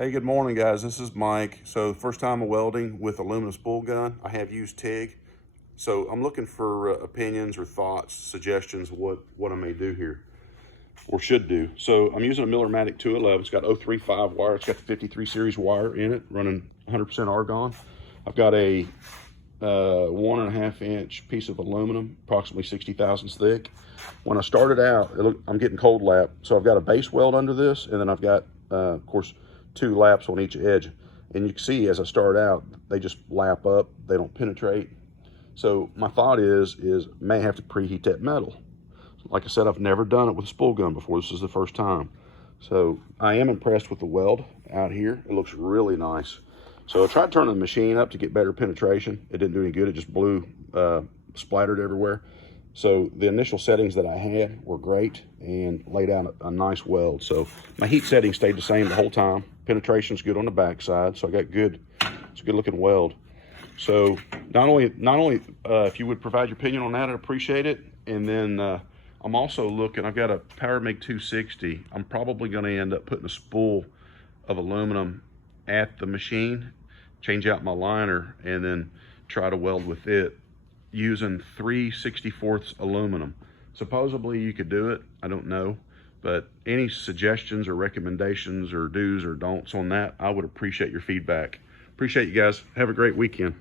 Hey, good morning, guys. This is Mike. So, first time welding with aluminum spool gun. I have used TIG. So, I'm looking for opinions or thoughts, suggestions of what I may do here or should do. So, I'm using a Millermatic 211. It's got 035 wire. It's got the 53 series wire in it, running 100% argon. I've got a 1.5 inch piece of aluminum, approximately 60 thousandths thick. When I started out, I'm getting cold lap. So, I've got a base weld under this, and then I've got, of course, 2 laps on each edge, and you can see as I start out they just lap up, they don't penetrate. So my thought is may have to preheat that metal. Like I said, I've never done it with a spool gun before. This is the first time, so I am impressed with the weld out here. It looks really nice. So I tried turning the machine up to get better penetration. It didn't do any good. It just blew, splattered everywhere. So the initial settings that I had were great and laid out a nice weld. So my heat setting stayed the same the whole time. Penetration's good on the back side, so I got it's a good looking weld. So not only if you would provide your opinion on that, I'd appreciate it. And then I'm also looking, I've got a Power MIG 260. I'm probably going to end up putting a spool of aluminum at the machine, change out my liner, and then try to weld with it using 3/64 aluminum. Supposedly you could do it, I don't know, but any suggestions or recommendations or do's or don'ts on that, I would appreciate your feedback. Appreciate you guys. Have a great weekend.